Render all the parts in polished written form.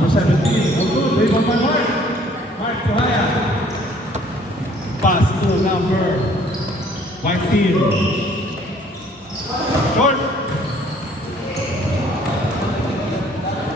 Number 17. Oh, good. Rebound by Mark. Mark Tuhaya. Pass to number 15. Short.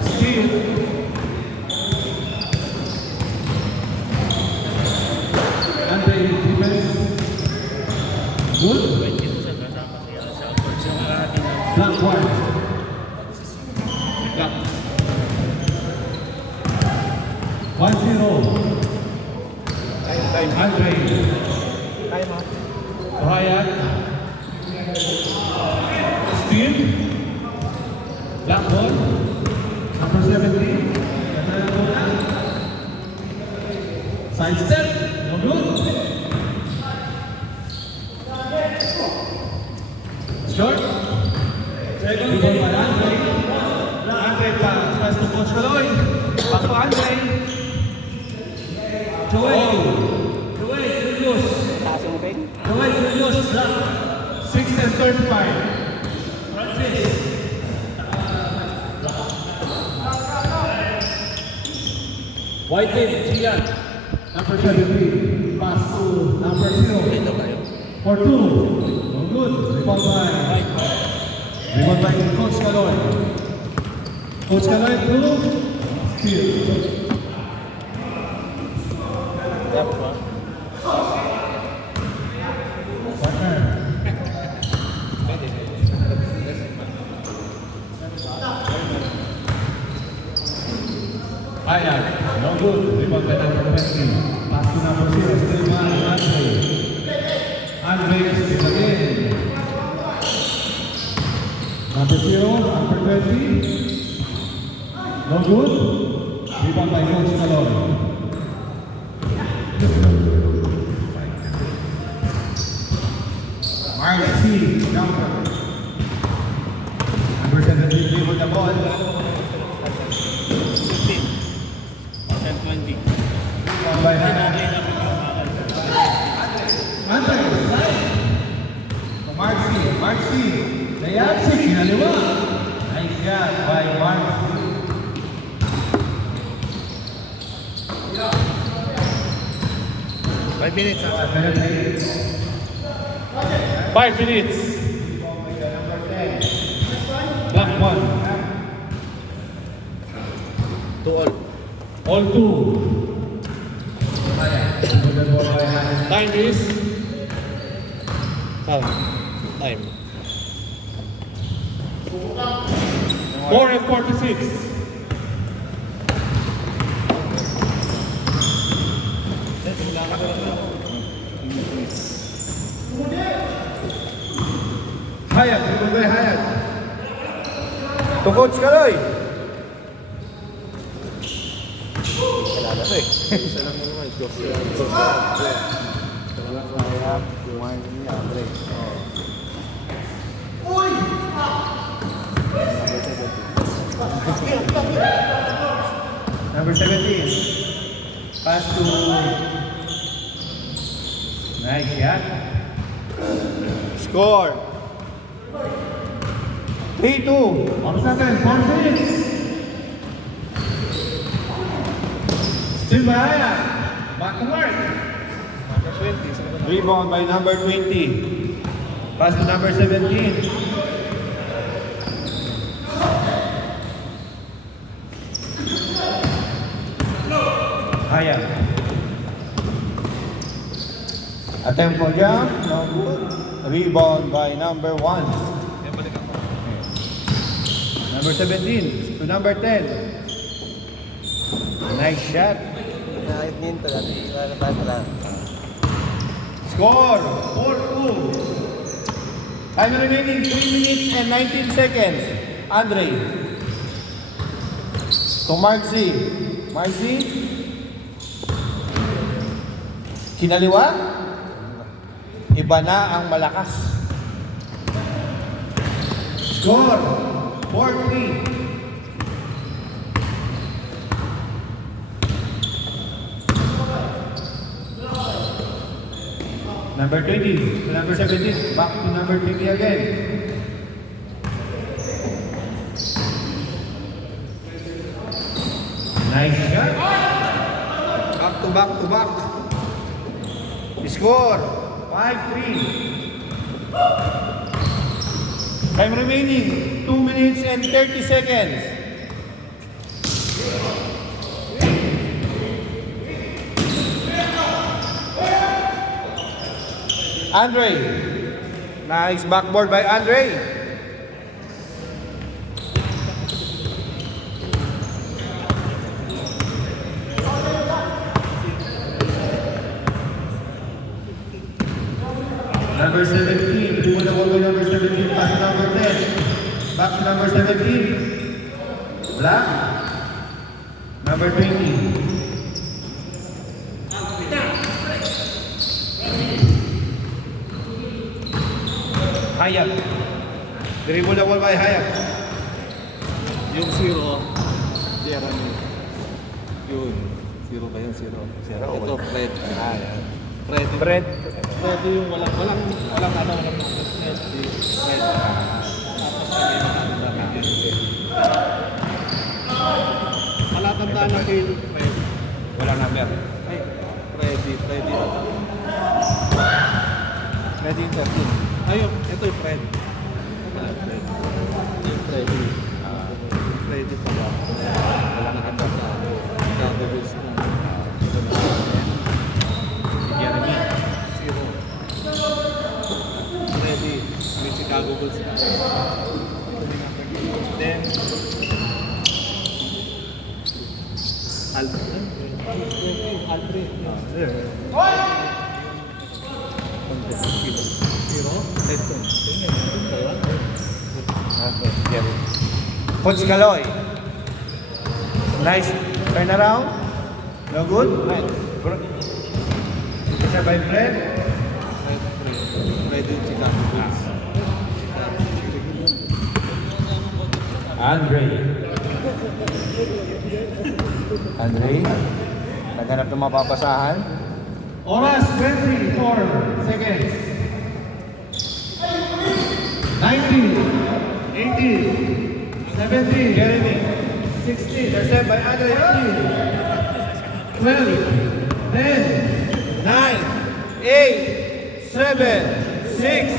Steal. Andre defense. Good. Black one. Black. 1-0. Andre. Ryan. Steal. Black ball. Number 17. Side step. No good. Short. Second ball by Andre. Andre pass to Coach Caloy. Back to Andre. Joey, Julius. Joey, Julius. 6-35. Francis. White Gian. Number 17. Pass to number 0. For 2. No good. Rebound by Coach Caloy. Coach Caloy to steal. Partner. Ayan. No good. Rebound by number 20. Pass to number 0. Still by Andre. Andre steal again. Number 0, number 20. No good. Rebound by Coach Caloy. Marcy, jumper. Number 17, dribble the ball. 10-20. Rebound by Andre. Marcy. Layup, kinaliwa. Nice shot by Marcy. 5 minutes. 5 minutes. Black one. To all. All two. Time is Time. 4:46. Hayat, Ibugay Hayat. To Coach Caloy. Wala na to eh. Isa lang naman. Jokes lang. Wala kaya. Kumain niya. Andre. Number 17. Pass to nice shot. Score. 3-2. On second, 4 minutes. Still by Hayat. Back to Mark. Number 20. Rebound by number 20. Pass to number 17. Hayat. Attempt for jump, no good. Rebound by number 1. Number 17 to number 10. Nice shot. Nakakit din ito. Wala pa sila. Score 4-2. Time remaining 3 minutes and 19 seconds. Andre. To Marcy. Marcy. Kinaliwa. Iba na ang malakas. Score 4-3. Number 20 to number 17. Back to number 20 again. Nice shot. Back to back to back. Score. 5-3. Time remaining, 2 minutes and 30 seconds. Andre. Nice backboard by Andre. Number 17, remove the ball by number 17, pass to number 10. Back to number 17. Black. Number 20. Hayat. Dribble the ball by Hayat. Yung zero, Jeremy. Yun. Zero ba yun? Zero. Ito, Fred. Ah, yan. Fred. Fred. Fred yung walang Fred. Tapos kami na palatandaan na kay Fred. Walang number. Ay, Freddy. Freddy yung 13. Ayun, ito yung Fred. Fred. Yung Freddy. Freddy pala. Wala nakatandaan. Gagawin sila. Jeremy. Zero. Freddy. May Chicago Bulls na. Then, Aldrin. Zero. Jeremy. Coach Kaloy. Nice turnaround. No good? Right. Isa by Fred. Freddy yung Chicago Bulls. Andre. Andre. Naghanap ng mapapasahan. Oras 24 seconds. 19, 18, 17, Jeremy. 16, Intercept by Andre. 12, 10, 9, 8, 7, 6,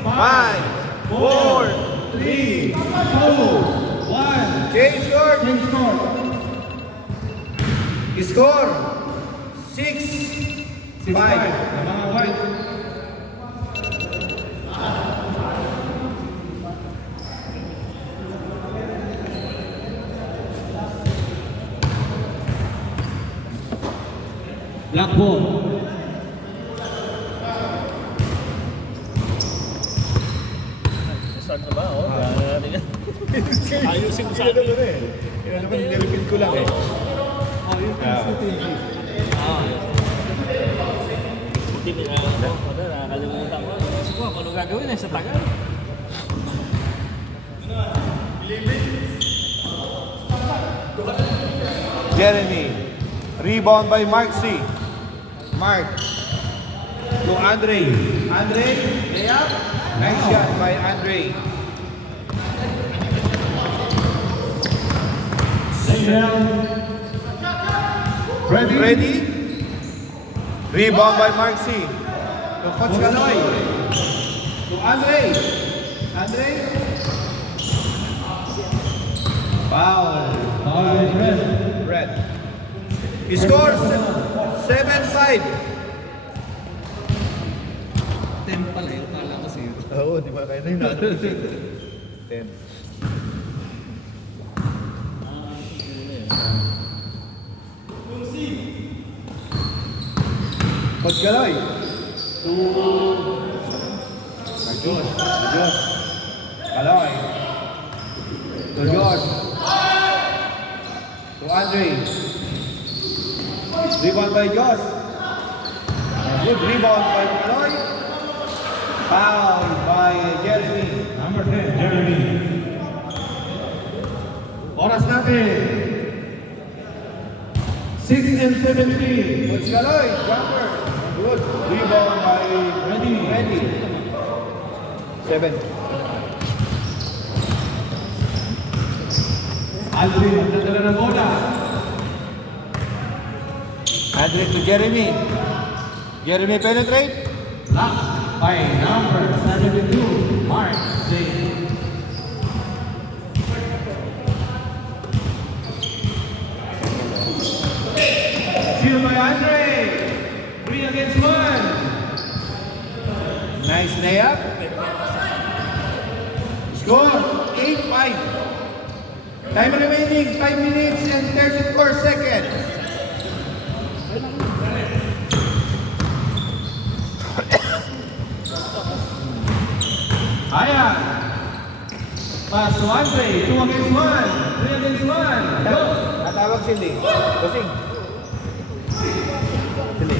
5, 4, 3, 2, 1. change score. Change score. Score 6, 6-5. 5. Sa mga white. Black ball. Start na ba? Oo. Ayusin ko sa akin. Yan naman, nilipid ko lang eh. Buti nila ako. Nakalimutan ko. Isip ko, ano gagawin eh sa tagal. Jeremy. Rebound by Mark C. Mark. To Andre. Andre. Layup. Nice shot by Andre. Ready? Ready? Rebound by Mark C. To Coach Kaloy. To Andre. Andre. Foul. Foul is red. Red. He scores 7-5. 10 pala yun. Kala ko zero. Oo, di ba kayo na yun? 10. Coach Galoy. Josh. Galoy. To Josh. To Andre. Rebound by Josh. Good rebound by Galoy. Foul by Jeremy. Number 10, Jeremy. Oras natin. 6 and 17. Coach Galoy, jumper. Good. Rebound by Ready. 7. Aldrin, magdadala ng bola. Andre to Jeremy. Jeremy penetrate. Blocked by number 72, Mark Zane. Steal by Andre. 3 against 1. Nice layup. Score 8-5. Time remaining 5 minutes and 34 seconds. Ayan. Pass to Andre. 2 against 1. 3 against 1. Go. Natawag Cindy. Kusing. Cindy.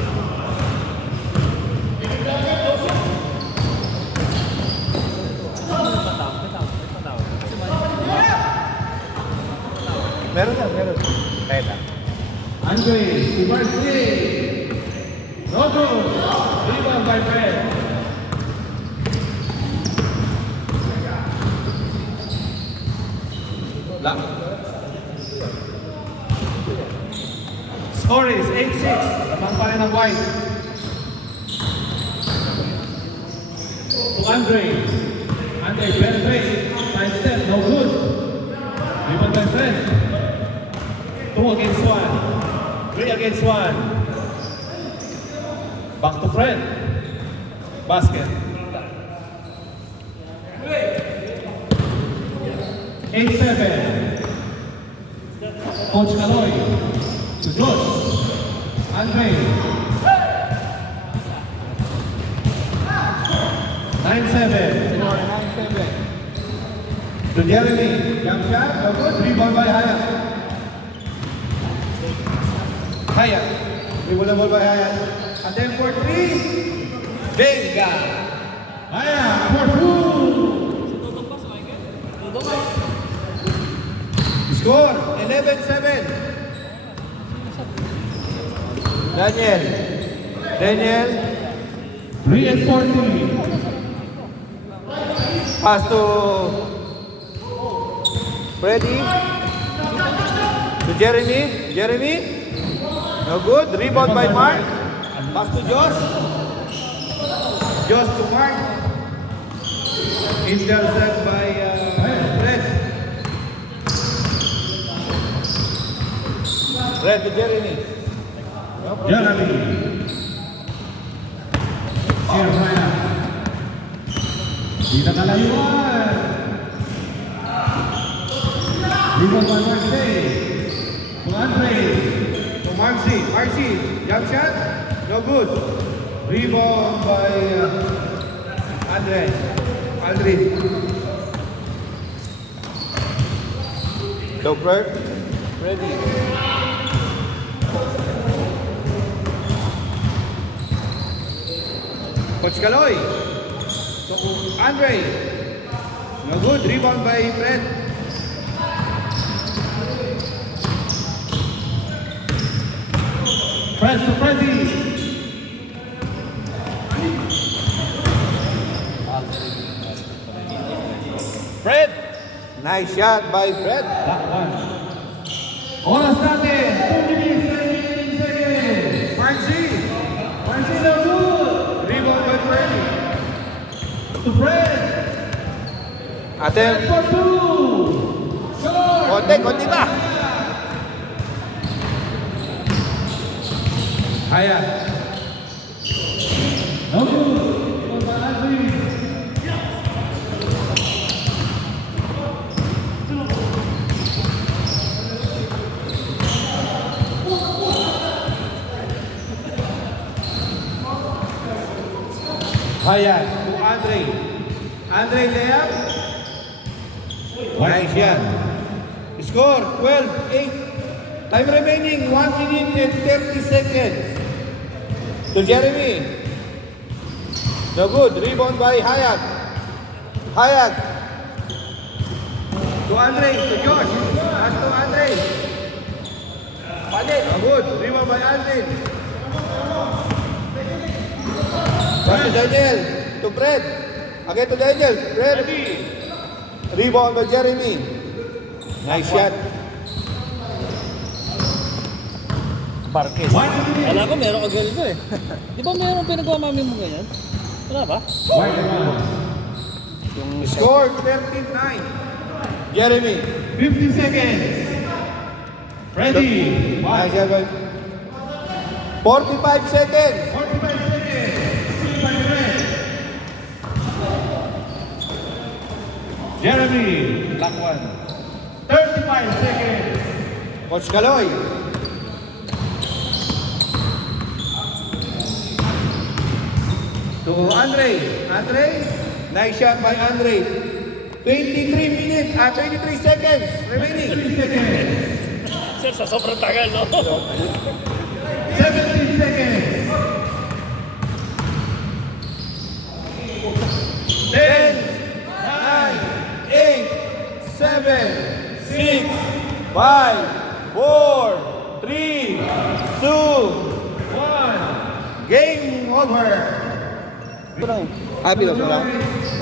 Meron yan, meron. Kaya na. Andre to Marcy. No good. Rebound by Fred. Block. Score is 8-6. Lamang pa rin ang White. To Andre. Andre penetrate. Side step. No good. Rebound by Fred. 2 against 1. 3 against 1. Back to Fred. Basket. 8-7. Coach Caloy. To Josh. Andre. 9-7. To Jeremy. Jump shot. No good. Rebound by Hayat. Hayat. Rebound by Hayat. Attempt for 3. Benga. Hayat for 2. Score 11-7. Daniel. Daniel. 3 and 14. Pass to Freddy. To Jeremy. Jeremy. No good. Rebound by Mark. Pass to Josh. Josh to Mark. Intercept by Fred. Fred to Jeremy. Jeremy. Jeremiah. Di nakalayuan. Rebound by Marcy. To Andre. To Marcy. Marcy. Jump shot. No good. Rebound by Andre. Andre. Doppler. Ready. Coach Caloy. To Andre. No good. Rebound by Fred. Press to Freddy. Fred. Nice shot by Fred. That one. Oras natin. 2 minutes, 19 seconds. Marcy. Marcy no good. Rebound by Freddy. To Fred. Attempt. For 2. Score. Konti ba? Hayat. No good. Rebound by Andre. Hayat to Andre. Andre layup. Nice shot. Score 12-8. Time remaining 1 minute and 30 seconds. To Jeremy. No good. Rebound by Hayat. Hayat. To Andre. To Josh. Pass to Andre. Palit. No good. Rebound by Andre. Pass to Daniel. To Fred. Again to Daniel. Fred. Rebound by Jeremy. Nice shot. Marquez. Wala ko, meron ka ganito eh. Di ba meron pinagawa mami mo ganyan? Wala ba? Score 13-9. Jeremy. 50 seconds. Ready. Nice, Jeremy. 45 seconds. 45 seconds. See by the red. Jeremy. Black one. 35 seconds. Coach Kaloy. To Andre. Andre. Nice shot by Andre. 23 seconds remaining. 30 seconds. Sir, sa sobrang tagal, no? 17 seconds. 10, 9, 8, 7, 6, 5, 4, 3, 2, 1. Game over. Happy daw sila.